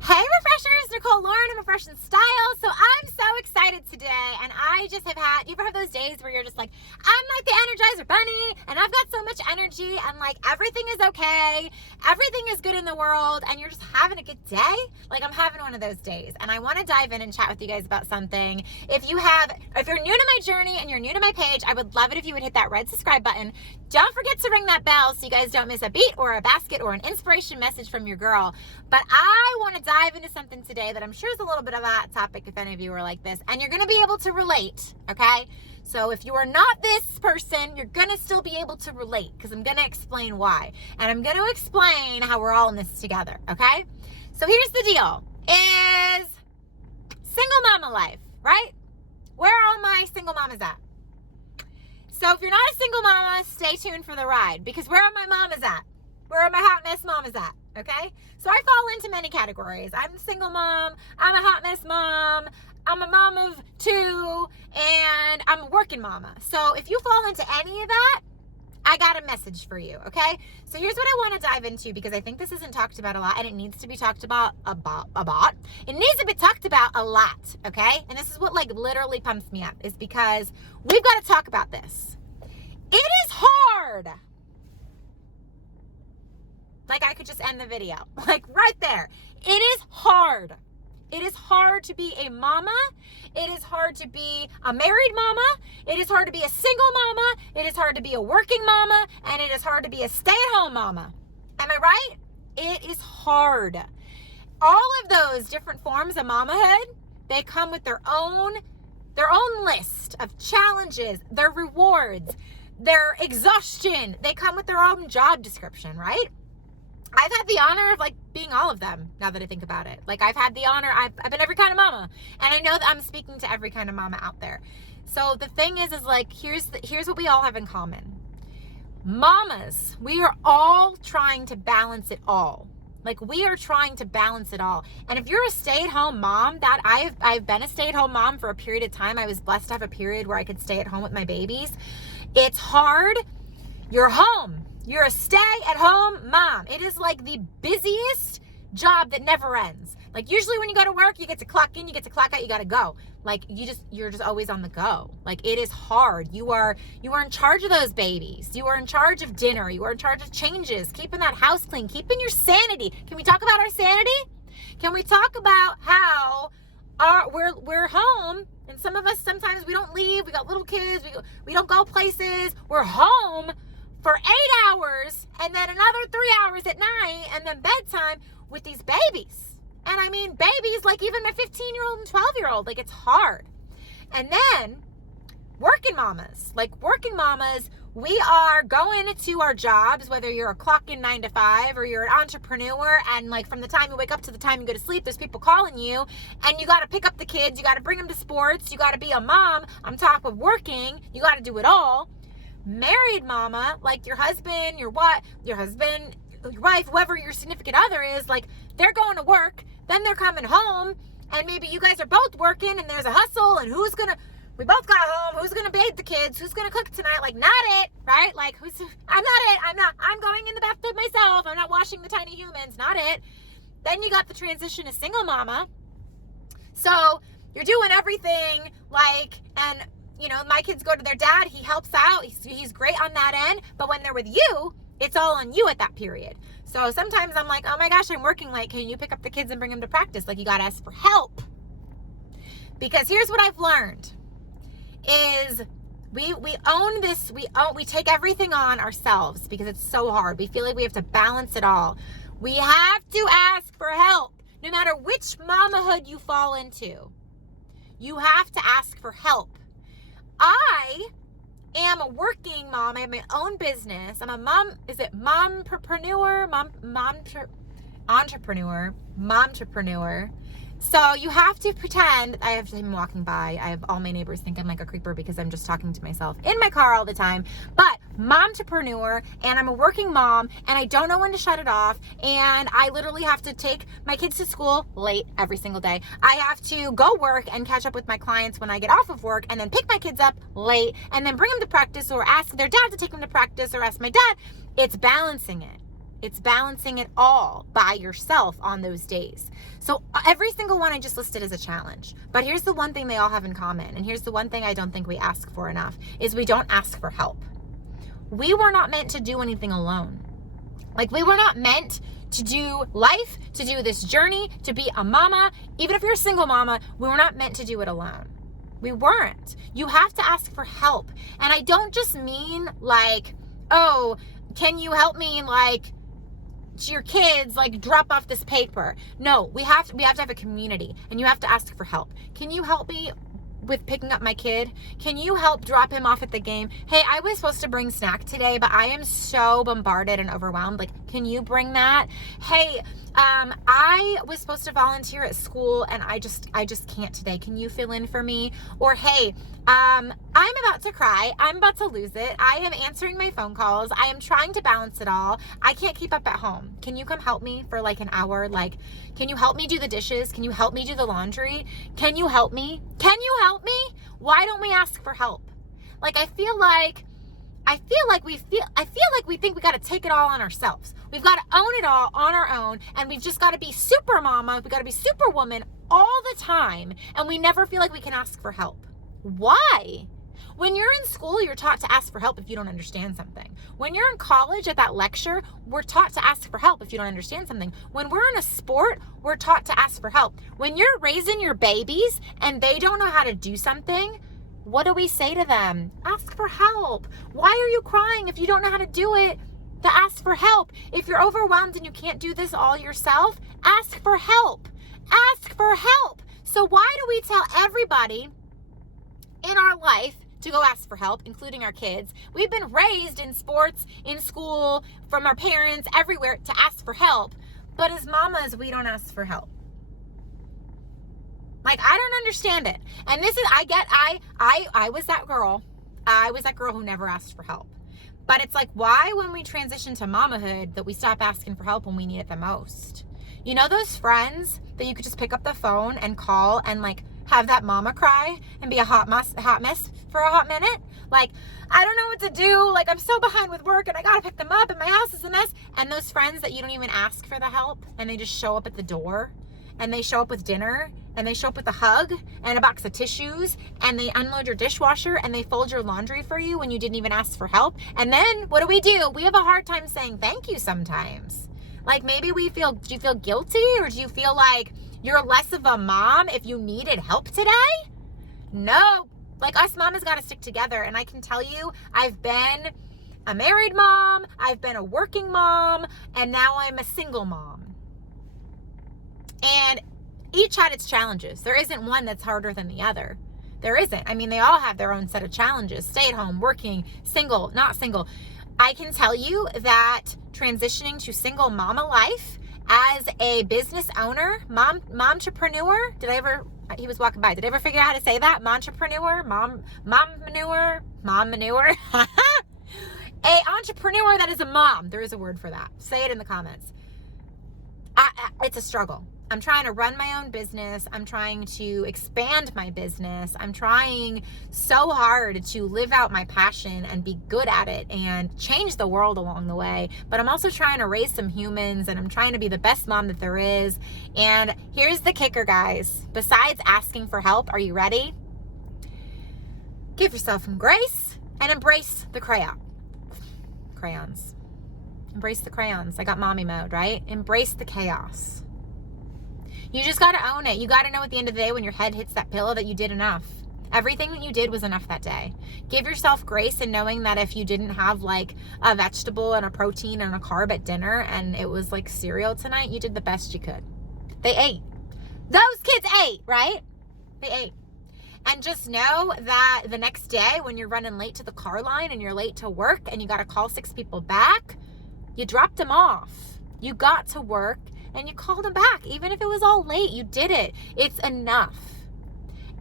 Hey Refreshers, Nicole Lauren, I'm Refresh in Style. So I'm so excited today, and I just have had, you ever have those days where you're just like, I'm like the Energizer Bunny, and I've got so much energy, and like everything is okay, everything is good in the world, and you're just having a good day? Like I'm having one of those days, and I want to dive in and chat with you guys about something. If you're new to my journey and you're new to my page, I would love it if you would hit that red subscribe button. Don't forget to ring that bell so you guys don't miss a beat or a basket or an inspiration message from your girl. But I want to dive into something today that I'm sure is a little bit of a hot topic if any of you are like this, and you're going to be able to relate, okay? So if you are not this person, you're going to still be able to relate because I'm going to explain why. And I'm going to explain how we're all in this together, okay? So here's the deal, is single mama life, right? Where are all my single mamas at? So if you're not a single mama, stay tuned for the ride, because where are my mamas at? Where are my hot mess mamas at? Okay? So I fall into many categories. I'm a single mom, I'm a hot mess mom, I'm a mom of two, and I'm a working mama. So if you fall into any of that, I got a message for you, okay? So here's what I want to dive into, because I think this isn't talked about a lot, and it needs to be talked about It needs to be talked about a lot, okay? And this is what like literally pumps me up, is because we've got to talk about this. It is hard. Like I could just end the video, like right there. It is hard. It is hard to be a mama. It is hard to be a married mama. It is hard to be a single mama. It is hard to be a working mama. And it is hard to be a stay-at-home mama. Am I right? It is hard. All of those different forms of mamahood, they come with their own list of challenges, their rewards, their exhaustion. They come with their own job description, right? I've had the honor of like being all of them, now that I think about it. Like I've had the honor, I've been every kind of mama. And I know that I'm speaking to every kind of mama out there. So the thing is like, here's what we all have in common. Mamas, we are all trying to balance it all. Like we are trying to balance it all. And if you're a stay-at-home mom, that I've been a stay-at-home mom for a period of time. I was blessed to have a period where I could stay at home with my babies. It's hard. You're home. You're a stay-at-home mom. It is like the busiest job that never ends. Like usually when you go to work, you get to clock in, you get to clock out, you got to go. Like you're just always on the go. Like it is hard. You are in charge of those babies. You are in charge of dinner. You are in charge of changes, keeping that house clean, keeping your sanity. Can we talk about our sanity? Can we talk about how we're home, and some of us, sometimes we don't leave. We got little kids. We don't go places. We're home for 8 hours, and then another 3 hours at night, and then bedtime with these babies. And I mean, babies, like even my 15-year-old and 12-year-old, like it's hard. And then working mamas, we are going to our jobs, whether you're a clock in 9 to 5 or you're an entrepreneur, and like from the time you wake up to the time you go to sleep, there's people calling you, and you got to pick up the kids, you got to bring them to sports, you got to be a mom on top of working, you got to do it all. Married mama, like your husband, your wife, whoever your significant other is, like they're going to work, then they're coming home, and maybe you guys are both working, and there's a hustle, and we both got home, who's gonna bathe the kids, who's gonna cook tonight? Like not it, right? Like I'm going in the bathtub myself, I'm not washing the tiny humans, not it. Then you got the transition to single mama. So you're doing everything, like, and you know, my kids go to their dad, he helps out, he's great on that end, but when they're with you, it's all on you at that period. So sometimes I'm like, oh my gosh, I'm working late, can you pick up the kids and bring them to practice? Like you gotta ask for help. Because here's what I've learned, is we own this, we take everything on ourselves because it's so hard. We feel like we have to balance it all. We have to ask for help, no matter which mamahood you fall into. You have to ask for help. I am a working mom. I have my own business. I'm a mom. Is it mompreneur? Momtrepreneur. So you have to pretend. I have him walking by. I have all my neighbors think I'm like a creeper because I'm just talking to myself in my car all the time. But momtrepreneur, and I'm a working mom, and I don't know when to shut it off. And I literally have to take my kids to school late every single day. I have to go work and catch up with my clients when I get off of work, and then pick my kids up late, and then bring them to practice, or ask their dad to take them to practice, or ask my dad. It's balancing it. It's balancing it all by yourself on those days. So every single one I just listed is a challenge. But here's the one thing they all have in common. And here's the one thing I don't think we ask for enough is we don't ask for help. We were not meant to do anything alone. Like, we were not meant to do life, to do this journey, to be a mama. Even if you're a single mama, we were not meant to do it alone. We weren't. You have to ask for help. And I don't just mean like, oh, can you help me like to your kids, like drop off this paper? No, we have to have a community, and you have to ask for help. Can you help me with picking up my kid? Can you help drop him off at the game? Hey, I was supposed to bring snack today, but I am so bombarded and overwhelmed. Like, can you bring that? Hey, I was supposed to volunteer at school and I just can't today. Can you fill in for me? Or hey, I'm about to cry. I'm about to lose it. I am answering my phone calls. I am trying to balance it all. I can't keep up at home. Can you come help me for like an hour? Like, can you help me do the dishes? Can you help me do the laundry? Can you help me? Can you help me? Why don't we ask for help? Like, I feel like we think we got to take it all on ourselves. We've got to own it all on our own, and we've just got to be super mama. We got to be super woman all the time, and we never feel like we can ask for help. Why? When you're in school, you're taught to ask for help if you don't understand something. When you're in college at that lecture, we're taught to ask for help if you don't understand something. When we're in a sport, we're taught to ask for help. When you're raising your babies and they don't know how to do something, what do we say to them? Ask for help. Why are you crying if you don't know how to do it? To ask for help. If you're overwhelmed and you can't do this all yourself, ask for help. Ask for help. So why do we tell everybody in our life to go ask for help, including our kids? We've been raised in sports, in school, from our parents, everywhere to ask for help. But as mamas, we don't ask for help. Like, I don't understand it. And this is, I was that girl. I was that girl who never asked for help. But it's like, why when we transition to mamahood that we stop asking for help when we need it the most? You know those friends that you could just pick up the phone and call and like have that mama cry and be a hot mess for a hot minute? Like, I don't know what to do. Like, I'm so behind with work and I gotta pick them up and my house is a mess. And those friends that you don't even ask for the help and they just show up at the door and they show up with dinner and they show up with a hug and a box of tissues and they unload your dishwasher and they fold your laundry for you when you didn't even ask for help. And then what do? We have a hard time saying thank you sometimes. Like, maybe do you feel guilty, or do you feel like you're less of a mom if you needed help today? No, like, us mamas got to stick together. And I can tell you, I've been a married mom, I've been a working mom, and now I'm a single mom. And each had its challenges. There isn't one that's harder than the other. There isn't. I mean, they all have their own set of challenges. Stay at home, working, single, not single. I can tell you that transitioning to single mama life as a business owner, momtrepreneur, he was walking by. Did I ever figure out how to say that? Momtrepreneur, mom manure. A entrepreneur that is a mom. There is a word for that. Say it in the comments. It's a struggle. I'm trying to run my own business. I'm trying to expand my business. I'm trying so hard to live out my passion and be good at it and change the world along the way. But I'm also trying to raise some humans, and I'm trying to be the best mom that there is. And here's the kicker, guys. Besides asking for help, are you ready? Give yourself some grace and embrace the crayons. Embrace the crayons. I got mommy mode, right? Embrace the chaos. You just got to own it. You got to know at the end of the day when your head hits that pillow that you did enough. Everything that you did was enough that day. Give yourself grace in knowing that if you didn't have like a vegetable and a protein and a carb at dinner and it was like cereal tonight, you did the best you could. They ate. Those kids ate, right? They ate. And just know that the next day when you're running late to the car line and you're late to work and you got to call 6 people back, you dropped them off. You got to work and you called them back. Even if it was all late, you did it. It's enough.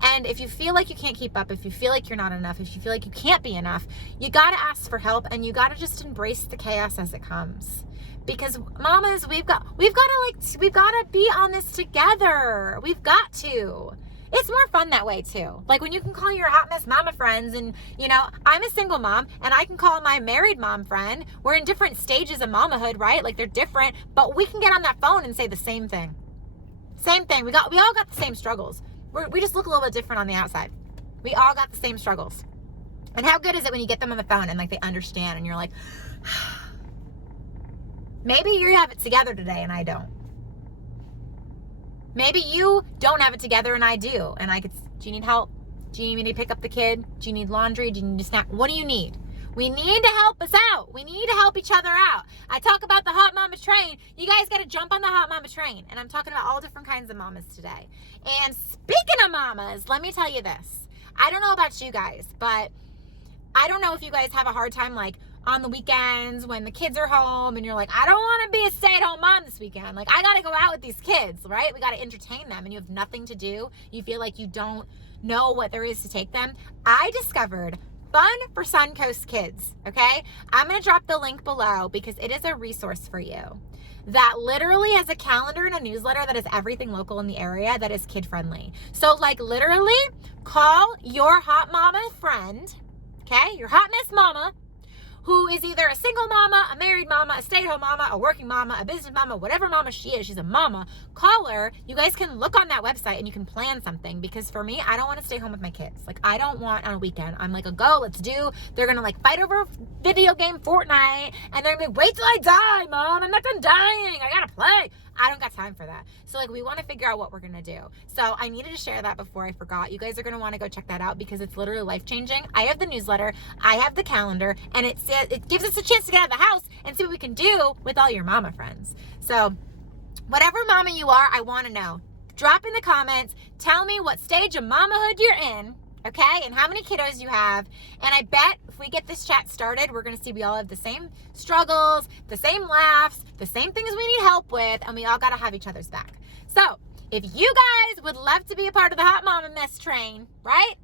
And if you feel like you can't keep up, if you feel like you're not enough, if you feel like you can't be enough, you got to ask for help and you got to just embrace the chaos as it comes. Because mamas, we've got to be on this together. We've got to. It's more fun that way too. Like when you can call your hot mess mama friends and, you know, I'm a single mom and I can call my married mom friend. We're in different stages of mamahood, right? Like they're different, but we can get on that phone and say the same thing. Same thing. We all got the same struggles. We just look a little bit different on the outside. We all got the same struggles. And how good is it when you get them on the phone and like they understand and you're like, maybe you have it together today and I don't. Maybe you don't have it together and I do. And do you need help? Do you need me to pick up the kid? Do you need laundry? Do you need a snack? What do you need? We need to help us out. We need to help each other out. I talk about the hot mama train. You guys got to jump on the hot mama train. And I'm talking about all different kinds of mamas today. And speaking of mamas, let me tell you this. I don't know about you guys, but I don't know if you guys have a hard time like on the weekends when the kids are home and you're like, I don't want to be a stay-at-home mom this weekend. Like, I got to go out with these kids, right? We got to entertain them and you have nothing to do. You feel like you don't know what there is to take them. I discovered Fun for Suncoast Kids, okay? I'm going to drop the link below because it is a resource for you that literally has a calendar and a newsletter that is everything local in the area that is kid-friendly. So, like, literally call your hot mama friend, okay? Your hot mess mama, who is either a single mama, a married mama, a stay-at-home mama, a working mama, a business mama, whatever mama she is, she's a mama. Call her. You guys can look on that website and you can plan something because for me, I don't want to stay home with my kids. Like, I don't want on a weekend. I'm like, go, let's do. They're going to like fight over video game Fortnite and they're going to be, wait till I die, Mom. I'm not done dying. I got to play. I don't got time for that. So like we want to figure out what we're going to do. So I needed to share that before I forgot. You guys are going to want to go check that out because it's literally life-changing. I have the newsletter, I have the calendar, and it gives us a chance to get out of the house and see what we can do with all your mama friends. So whatever mama you are, I want to know. Drop in the comments. Tell me what stage of mamahood you're in. Okay, and how many kiddos you have. And I bet if we get this chat started, we're going to see we all have the same struggles, the same laughs, the same things we need help with, and we all got to have each other's back. So if you guys would love to be a part of the Hot Mama Mess train, right?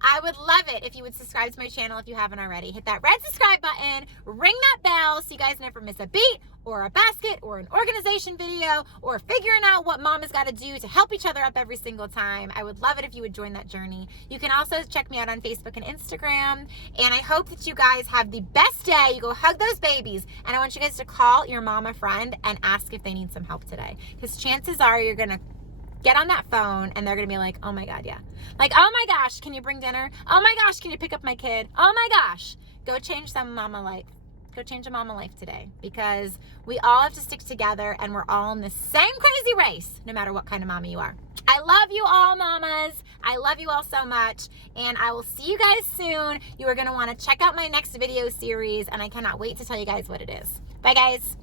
I would love it if you would subscribe to my channel if you haven't already. Hit that red subscribe button, ring that bell so you guys never miss a beat or a basket or an organization video or figuring out what mom has got to do to help each other up every single time. I would love it if you would join that journey. You can also check me out on Facebook and Instagram. And I hope that you guys have the best day. You go hug those babies. And I want you guys to call your mama friend and ask if they need some help today. Because chances are you're going to get on that phone and they're going to be like, oh my God, yeah. Like, oh my gosh, can you bring dinner? Oh my gosh, can you pick up my kid? Oh my gosh, go change some mama life. Go change a mama life today because we all have to stick together and we're all in the same crazy race, no matter what kind of mama you are. I love you all, mamas. I love you all so much. And I will see you guys soon. You are going to want to check out my next video series and I cannot wait to tell you guys what it is. Bye, guys.